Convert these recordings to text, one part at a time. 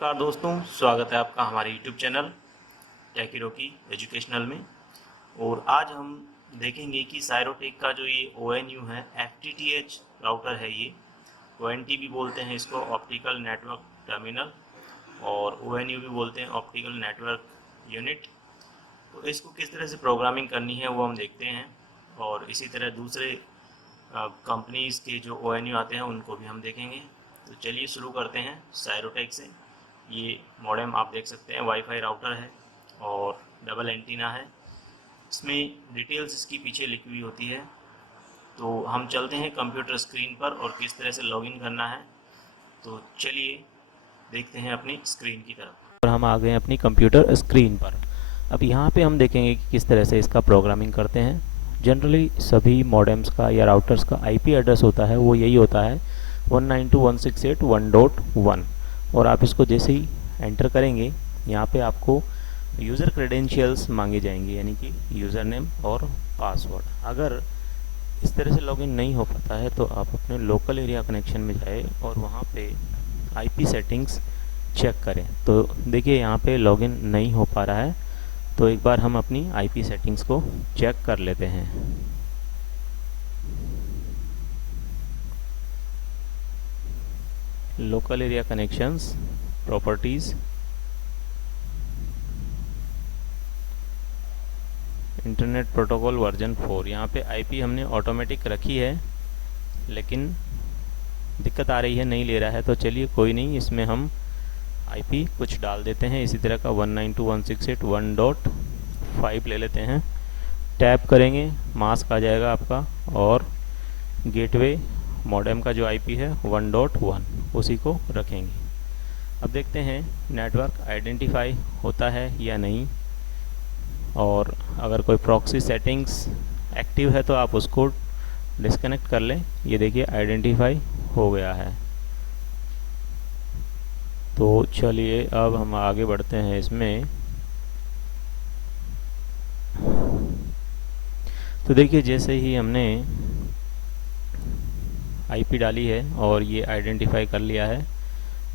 नमस्कार दोस्तों, स्वागत है आपका हमारे YouTube चैनल टेकीरोकी एजुकेशनल में। और आज हम देखेंगे कि साइरोटेक का जो ये ONU है, FTTH राउटर है, ये ONT भी बोलते हैं इसको, ऑप्टिकल नेटवर्क टर्मिनल, और ONU भी बोलते हैं ऑप्टिकल नेटवर्क यूनिट। तो इसको किस तरह से प्रोग्रामिंग करनी है वो हम देखते हैं, और इसी तरह दूसरे कंपनीज़ के जो ONU आते हैं उनको भी हम देखेंगे। तो चलिए शुरू करते हैं साइरोटेक से। ये मॉडेम आप देख सकते हैं, वाईफाई राउटर है और डबल एंटीना है। इसमें डिटेल्स इसकी पीछे लिखी हुई होती है। तो हम चलते हैं कंप्यूटर स्क्रीन पर और किस तरह से लॉगिन करना है। तो चलिए देखते हैं अपनी स्क्रीन की तरफ। और हम आ गए अपनी कंप्यूटर स्क्रीन पर। अब यहाँ पे हम देखेंगे कि किस तरह से इसका प्रोग्रामिंग करते हैं। जनरली सभी मॉडेम्स का या राउटर्स का आईपी एड्रेस होता है, वो यही होता है 192.168.1.1। और आप इसको जैसे ही एंटर करेंगे, यहाँ पे आपको यूज़र क्रेडेंशियल्स मांगे जाएंगे, यानी कि यूज़र नेम और पासवर्ड। अगर इस तरह से लॉगिन नहीं हो पाता है तो आप अपने लोकल एरिया कनेक्शन में जाए और वहाँ पे आईपी सेटिंग्स चेक करें। तो देखिए यहाँ पे लॉगिन नहीं हो पा रहा है, तो एक बार हम अपनी आईपी सेटिंग्स को चेक कर लेते हैं। Local area connections, properties, internet protocol version 4। यहाँ पे आईपी हमने ऑटोमेटिक रखी है, लेकिन दिक्कत आ रही है, नहीं ले रहा है। तो चलिए कोई नहीं, इसमें हम आईपी कुछ डाल देते हैं इसी तरह का 192.168.1.5 ले लेते हैं। टैप करेंगे, मास्क आ जाएगा आपका, और गेटवे मॉडेम का जो आईपी है 1.1 उसी को रखेंगे। अब देखते हैं नेटवर्क आइडेंटिफाई होता है या नहीं, और अगर कोई प्रॉक्सी सेटिंग्स एक्टिव है तो आप उसको डिस्कनेक्ट कर लें। ये देखिए आइडेंटिफाई हो गया है। तो चलिए अब हम आगे बढ़ते हैं इसमें। तो देखिए जैसे ही हमने आईपी डाली है और ये आइडेंटिफाई कर लिया है,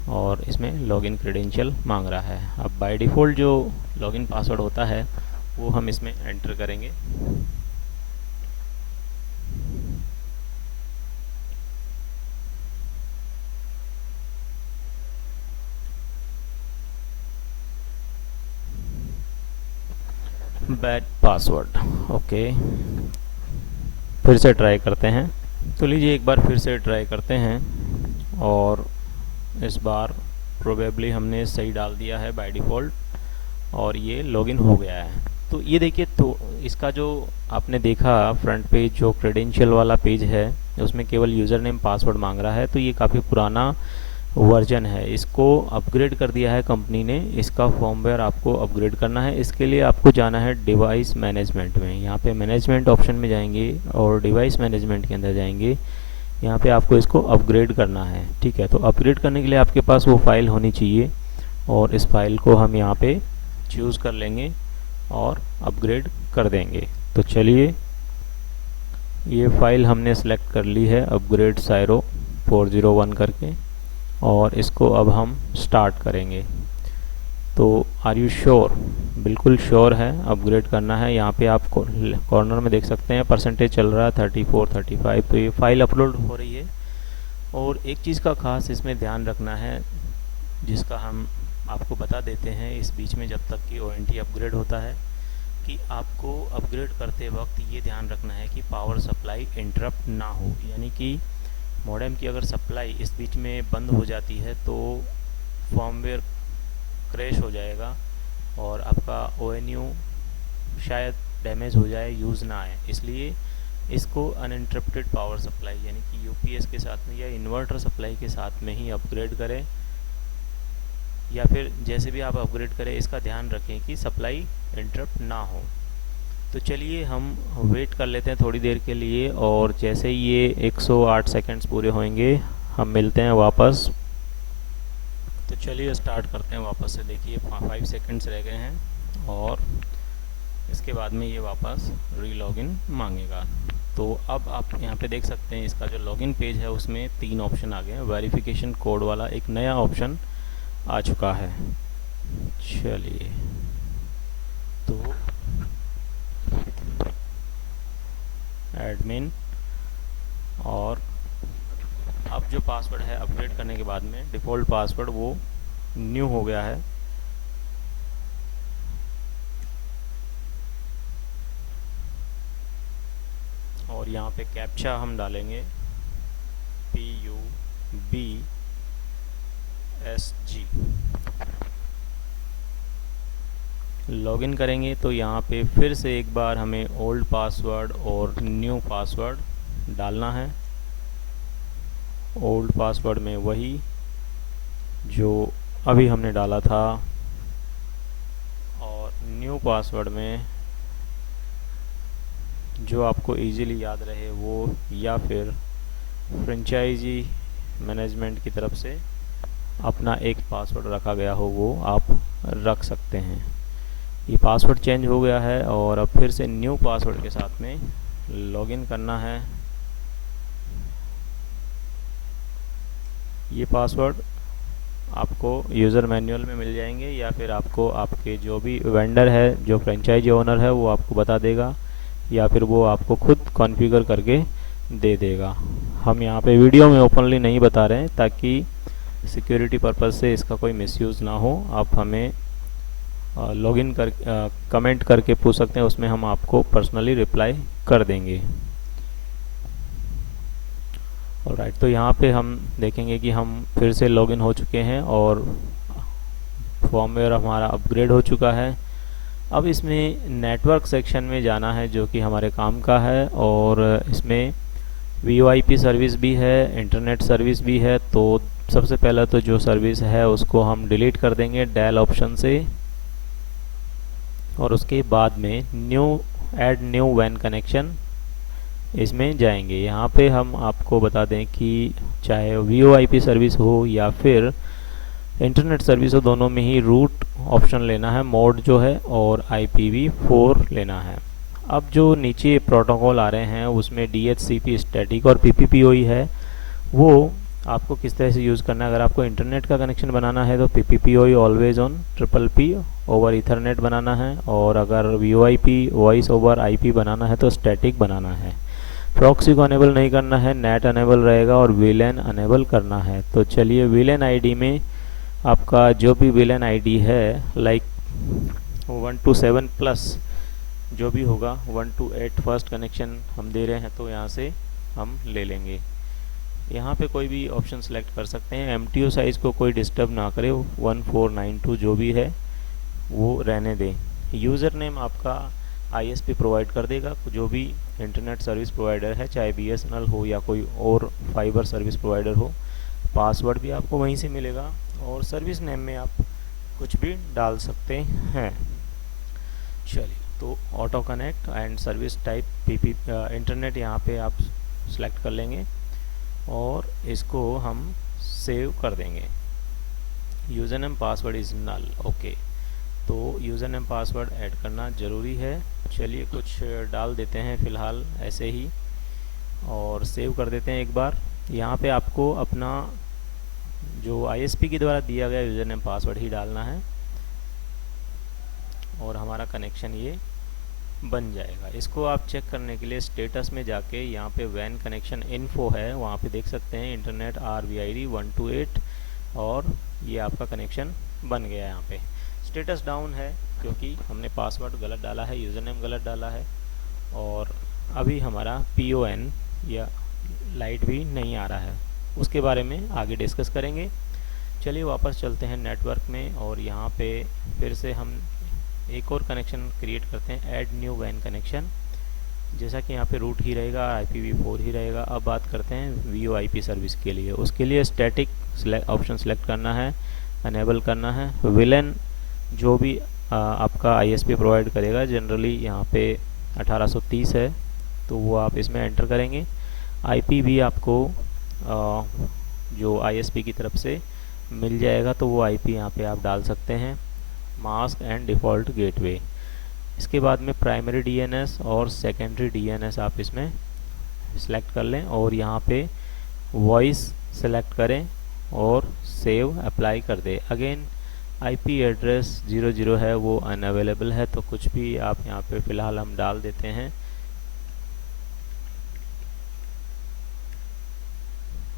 और इसमें लॉगिन क्रेडेंशियल मांग रहा है। अब बाय डिफ़ॉल्ट जो लॉगिन पासवर्ड होता है वो हम इसमें एंटर करेंगे। Bad password, okay. फिर से ट्राई करते हैं। तो लीजिए एक बार फिर से ट्राई करते हैं, और इस बार प्रोबेबली हमने सही डाल दिया है बाय डिफ़ॉल्ट, और ये लॉगिन हो गया है। तो ये देखिए, तो इसका जो आपने देखा फ्रंट पेज जो क्रेडेंशियल वाला पेज है, उसमें केवल यूज़र नेम पासवर्ड मांग रहा है। तो ये काफ़ी पुराना वर्जन है, इसको अपग्रेड कर दिया है कंपनी ने। इसका फॉर्मवेयर आपको अपग्रेड करना है। इसके लिए आपको जाना है डिवाइस मैनेजमेंट में। यहाँ पे मैनेजमेंट ऑप्शन में जाएंगे और डिवाइस मैनेजमेंट के अंदर जाएंगे। यहाँ पे आपको इसको अपग्रेड करना है, ठीक है। तो अपग्रेड करने के लिए आपके पास वो फाइल होनी चाहिए, और इस फाइल को हम यहाँ पे चूज़ कर लेंगे और अपग्रेड कर देंगे। तो चलिए, ये फाइल हमने सेलेक्ट कर ली है, अपग्रेड साइरो 401 करके, और इसको अब हम स्टार्ट करेंगे। तो आर यू श्योर? बिल्कुल श्योर है, अपग्रेड करना है। यहाँ पे आप कॉर्नर में देख सकते हैं परसेंटेज चल रहा है 34, 35। तो ये फाइल अपलोड हो रही है। और एक चीज़ का खास इसमें ध्यान रखना है, जिसका हम आपको बता देते हैं इस बीच में, जब तक कि ONT अपग्रेड होता है, कि आपको अपग्रेड करते वक्त ये ध्यान रखना है कि पावर सप्लाई इंटरप्ट ना हो। यानी कि मॉडेम की अगर सप्लाई इस बीच में बंद हो जाती है तो फॉर्मवेयर क्रैश हो जाएगा और आपका ONU शायद डैमेज हो जाए, यूज़ ना आए। इसलिए इसको अनइंटरप्टेड पावर सप्लाई यानी कि UPS के साथ में या इन्वर्टर सप्लाई के साथ में ही अपग्रेड करें, या फिर जैसे भी आप अपग्रेड करें इसका ध्यान रखें कि सप्लाई इंटरप्ट ना हो। तो चलिए हम वेट कर लेते हैं थोड़ी देर के लिए, और जैसे ही ये 108 सेकंड्स पूरे होंगे हम मिलते हैं वापस। तो चलिए स्टार्ट करते हैं वापस से। देखिए 5 सेकंड्स रह गए हैं, और इसके बाद में ये वापस रीलॉगिन मांगेगा। तो अब आप यहाँ पे देख सकते हैं इसका जो लॉगिन पेज है उसमें 3 ऑप्शन आ गए हैं। वेरिफिकेशन कोड वाला एक नया ऑप्शन आ चुका है। चलिए, तो एडमिन, और अब जो पासवर्ड है अपग्रेड करने के बाद में डिफ़ॉल्ट पासवर्ड वो न्यू हो गया है। और यहाँ पे कैप्चा हम डालेंगे PUBSG। लॉगिन करेंगे तो यहाँ पे फिर से एक बार हमें ओल्ड पासवर्ड और न्यू पासवर्ड डालना है। ओल्ड पासवर्ड में वही जो अभी हमने डाला था, और न्यू पासवर्ड में जो आपको इजीली याद रहे वो, या फिर फ्रेंचाइजी मैनेजमेंट की तरफ से अपना एक पासवर्ड रखा गया हो वो आप रख सकते हैं। ये पासवर्ड चेंज हो गया है और अब फिर से न्यू पासवर्ड के साथ में लॉगिन करना है। ये पासवर्ड आपको यूज़र मैनुअल में मिल जाएंगे, या फिर आपको आपके जो भी वेंडर है, जो फ्रेंचाइजी ओनर है, वो आपको बता देगा, या फिर वो आपको खुद कॉन्फ़िगर करके दे देगा। हम यहाँ पे वीडियो में ओपनली नहीं बता रहे हैं ताकि सिक्योरिटी पर्पज़ से इसका कोई मिसयूज़ ना हो। आप हमें लॉगिन कर कमेंट करके पूछ सकते हैं, उसमें हम आपको पर्सनली रिप्लाई कर देंगे। ऑलराइट, तो यहाँ पे हम देखेंगे कि हम फिर से लॉगिन हो चुके हैं और फॉर्मवेयर हमारा अपग्रेड हो चुका है। अब इसमें नेटवर्क सेक्शन में जाना है जो कि हमारे काम का है, और इसमें VoIP सर्विस भी है, इंटरनेट सर्विस भी है। तो सबसे पहला तो जो सर्विस है उसको हम डिलीट कर देंगे डायल ऑप्शन से, और उसके बाद में ऐड न्यू वैन कनेक्शन इसमें जाएंगे। यहाँ पे हम आपको बता दें कि चाहे VoIP सर्विस हो या फिर इंटरनेट सर्विस हो, दोनों में ही रूट ऑप्शन लेना है, मोड जो है, और IPv4 लेना है। अब जो नीचे प्रोटोकॉल आ रहे हैं उसमें DHCP स्टैटिक और PPPoE है, वो आपको किस तरह से यूज़ करना है। अगर आपको इंटरनेट का कनेक्शन बनाना है तो PPPoE always on PPP over Ethernet बनाना है, और अगर VoIP वॉइस ओवर IP बनाना है तो स्टैटिक बनाना है। प्रॉक्सी को अनेबल नहीं करना है, नेट अनेबल रहेगा, और VLAN अनेबल करना है। तो चलिए, VLAN ID में आपका जो भी VLAN ID है, लाइक 1 to 7 प्लस जो भी होगा, 1 to 8 फर्स्ट कनेक्शन हम दे रहे हैं तो यहाँ से हम ले लेंगे। यहाँ पे कोई भी ऑप्शन सेलेक्ट कर सकते हैं। MTU साइज़ को कोई डिस्टर्ब ना करे, 1492 जो भी है वो रहने दें। यूज़र नेम आपका ISP प्रोवाइड कर देगा, जो भी इंटरनेट सर्विस प्रोवाइडर है, चाहे BSNL हो या कोई और फाइबर सर्विस प्रोवाइडर हो। पासवर्ड भी आपको वहीं से मिलेगा, और सर्विस नेम में आप कुछ भी डाल सकते हैं। चलिए, तो auto connect and service type internet यहाँ पे आप सेलेक्ट कर लेंगे, और इसको हम सेव कर देंगे। User name password is null, okay. तो यूज़र नेम पासवर्ड ऐड करना ज़रूरी है। चलिए, कुछ डाल देते हैं फ़िलहाल ऐसे ही, और सेव कर देते हैं एक बार। यहाँ पे आपको अपना जो ISP के द्वारा दिया गया यूज़र नेम पासवर्ड ही डालना है, और हमारा कनेक्शन ये बन जाएगा। इसको आप चेक करने के लिए स्टेटस में जाके यहाँ पे वैन कनेक्शन इन्फो है, वहाँ पे देख सकते हैं इंटरनेट RVID 128, और ये आपका कनेक्शन बन गया। यहाँ पे स्टेटस डाउन है क्योंकि हमने पासवर्ड गलत डाला है, यूज़र नेम गलत डाला है, और अभी हमारा PON या लाइट भी नहीं आ रहा है। उसके बारे में आगे डिस्कस करेंगे। चलिए, वापस चलते हैं नेटवर्क में, और यहाँ पे फिर से हम एक और कनेक्शन क्रिएट करते हैं, ऐड न्यू वैन कनेक्शन। जैसा कि यहाँ पे रूट ही रहेगा, IPv4 ही रहेगा। अब बात करते हैं VoIP सर्विस के लिए। उसके लिए स्टैटिक ऑप्शन सेलेक्ट करना है, अनेबल करना है। VLAN जो भी आपका ISP प्रोवाइड करेगा, जनरली यहाँ पे 1830 है, तो वो आप इसमें एंटर करेंगे। IP भी आपको जो ISP की तरफ से मिल जाएगा, तो वो IP यहाँ पे आप डाल सकते हैं, मास्क एंड डिफ़ॉल्ट गेटवे। इसके बाद में प्राइमरी DNS और सेकेंडरी DNS आप इसमें सेलेक्ट कर लें, और यहाँ पे वॉइस सेलेक्ट करें, और सेव अप्लाई कर दे। अगेन आईपी एड्रेस 00 है वो अनअवेलेबल है, तो कुछ भी आप यहाँ पे फ़िलहाल हम डाल देते हैं।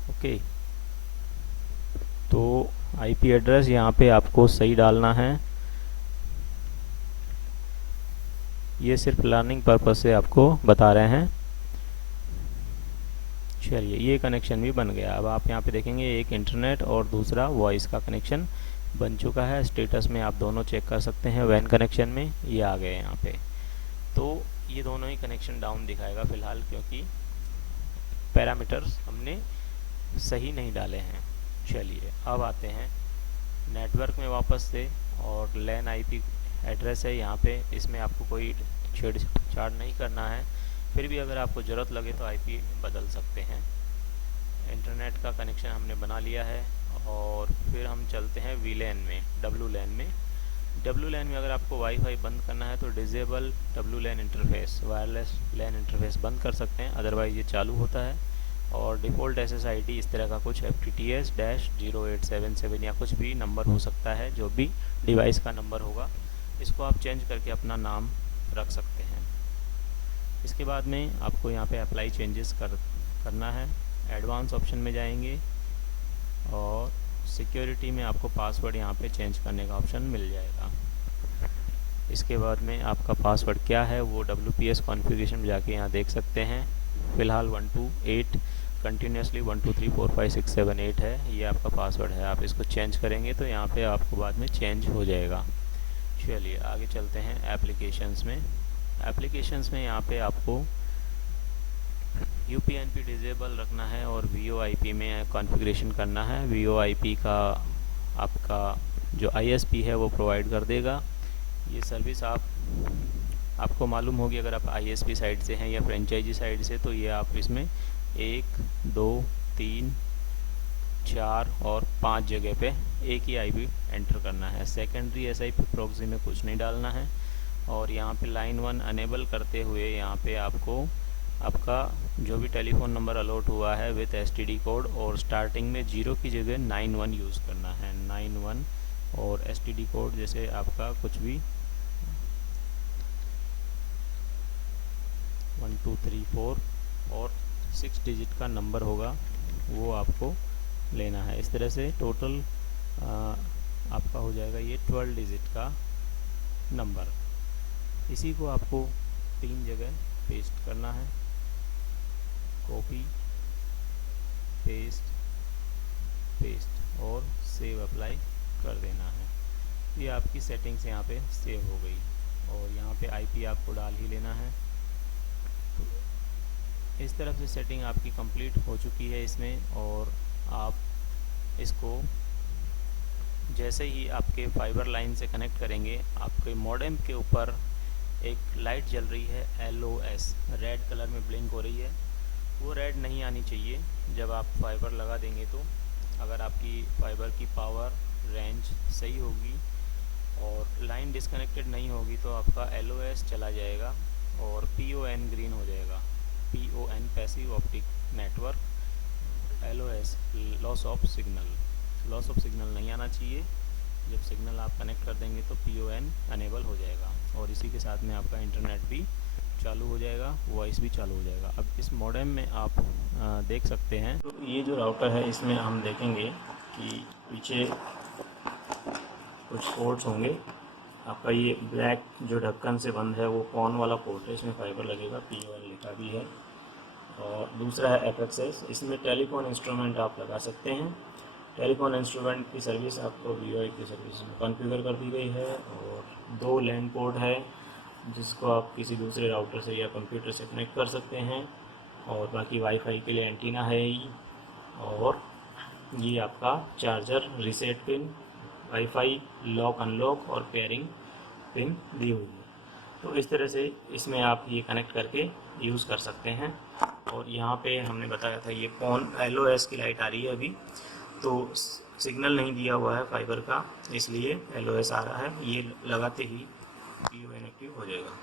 ओके, तो आईपी एड्रेस यहाँ पे आपको सही डालना है। ये सिर्फ लर्निंग पर्पस से आपको बता रहे हैं। चलिए, ये कनेक्शन भी बन गया। अब आप यहाँ पे देखेंगे एक इंटरनेट और दूसरा वॉइस का कनेक्शन बन चुका है। स्टेटस में आप दोनों चेक कर सकते हैं। वैन कनेक्शन में ये आ गए यहाँ पे। तो ये दोनों ही कनेक्शन डाउन दिखाएगा फ़िलहाल, क्योंकि पैरामीटर्स हमने सही नहीं डाले हैं। चलिए, अब आते हैं नेटवर्क में वापस से, और लैन आईपी एड्रेस है यहाँ पे। इसमें आपको कोई छेड़छाड़ नहीं करना है। फिर भी अगर आपको ज़रूरत लगे तो आईपी बदल सकते हैं। इंटरनेट का कनेक्शन हमने बना लिया है, और फिर हम चलते हैं वीलैन में, डब्लू लैन में। डब्लू लैन में अगर आपको वाईफाई बंद करना है तो डिजेबल डब्लू लैन इंटरफेस, वायरलेस लैन इंटरफेस बंद कर सकते हैं, अदरवाइज़ ये चालू होता है। और डिफ़ॉल्ट SSID इस तरह का कुछ FTTS-0877 या कुछ भी नंबर हो सकता है, जो भी डिवाइस का नंबर होगा, इसको आप चेंज करके अपना नाम रख सकते हैं। इसके बाद में आपको यहाँ पे अप्लाई चेंजेस करना है। एडवांस ऑप्शन में जाएंगे और सिक्योरिटी में आपको पासवर्ड यहाँ पे चेंज करने का ऑप्शन मिल जाएगा। इसके बाद में आपका पासवर्ड क्या है वो WPS कॉन्फ़िगरेशन में जाके यहाँ देख सकते हैं। फ़िलहाल 128 कंटिन्यूसली 1 2 3 4 5 6 7 8 है, ये आपका पासवर्ड है। आप इसको चेंज करेंगे तो यहाँ पे आपको बाद में चेंज हो जाएगा। चलिए, आगे चलते हैं एप्लीकेशंस में। एप्लीकेशंस में यहाँ पे आपको UPnP डिजेबल रखना है और VoIP में कॉन्फ़िगरेशन करना है। VoIP का आपका जो ISP है वो प्रोवाइड कर देगा। ये सर्विस आपको मालूम होगी अगर आप ISP साइड से हैं या फ्रेंचाइजी साइड से, तो ये आप इसमें 1 2 3 4 और 5 जगह पे एक ही IP एंटर करना है। सेकेंडरी SIP प्रॉक्सी में कुछ नहीं डालना है। और यहाँ पे लाइन 1 अनेबल करते हुए यहाँ पे आपको आपका जो भी टेलीफोन नंबर अलॉट हुआ है विथ STD कोड, और स्टार्टिंग में 0 की जगह 91 यूज़ करना है। 91 और STD कोड जैसे आपका कुछ भी 1 2 3 4 और 6 डिजिट का नंबर होगा वो आपको लेना है। इस तरह से टोटल आपका हो जाएगा ये 12 डिजिट का नंबर। इसी को आपको 3 जगह पेस्ट करना है। कॉपी पेस्ट पेस्ट और सेव अप्लाई कर देना है। ये आपकी सेटिंग्स यहाँ पे सेव हो गई, और यहाँ पे IP आपको डाल ही लेना है। इस तरफ से सेटिंग आपकी कंप्लीट हो चुकी है इसमें, और आप इसको जैसे ही आपके फाइबर लाइन से कनेक्ट करेंगे, आपके मॉडेम के ऊपर एक लाइट जल रही है LOS, रेड कलर में ब्लिंक हो रही है। वो रेड नहीं आनी चाहिए जब आप फाइबर लगा देंगे। तो अगर आपकी फाइबर की पावर रेंज सही होगी और लाइन डिस्कनेक्टेड नहीं होगी तो आपका LOS चला जाएगा और PON ग्रीन हो जाएगा। PON passive optic network, LOS loss of signal. Loss of signal नहीं आना चाहिए। जब सिग्नल आप कनेक्ट कर देंगे तो PON अनेबल हो जाएगा, और इसी के साथ में आपका इंटरनेट भी चालू हो जाएगा, वॉइस भी चालू हो जाएगा। अब इस मॉडेम में आप देख सकते हैं, तो ये जो राउटर है इसमें हम देखेंगे कि पीछे कुछ पोर्ट्स होंगे। आपका ये ब्लैक जो ढक्कन से बंद है वो कॉन वाला पोर्ट है, इसमें फाइबर लगेगा, PON लिखा भी है। और दूसरा है FXS, इसमें टेलीफोन इंस्ट्रूमेंट आप लगा सकते हैं। टेलीफोन इंस्ट्रूमेंट की सर्विस आपको VoIP सर्विस में कॉन्फ़िगर कर दी गई है। और 2 लैन पोर्ट है जिसको आप किसी दूसरे राउटर से या कंप्यूटर से कनेक्ट कर सकते हैं। और बाकी वाईफाई के लिए एंटीना है ही। और ये आपका charger, reset pin, wifi lock unlock और पेयरिंग पिन दी हुई है। तो इस तरह से इसमें आप ये कनेक्ट करके यूज़ कर सकते हैं। और यहाँ पे हमने बताया था ये LOS की लाइट आ रही है अभी, तो सिग्नल नहीं दिया हुआ है फाइबर का, इसलिए LOS आ रहा है। ये लगाते ही PON एक्टिव हो जाएगा।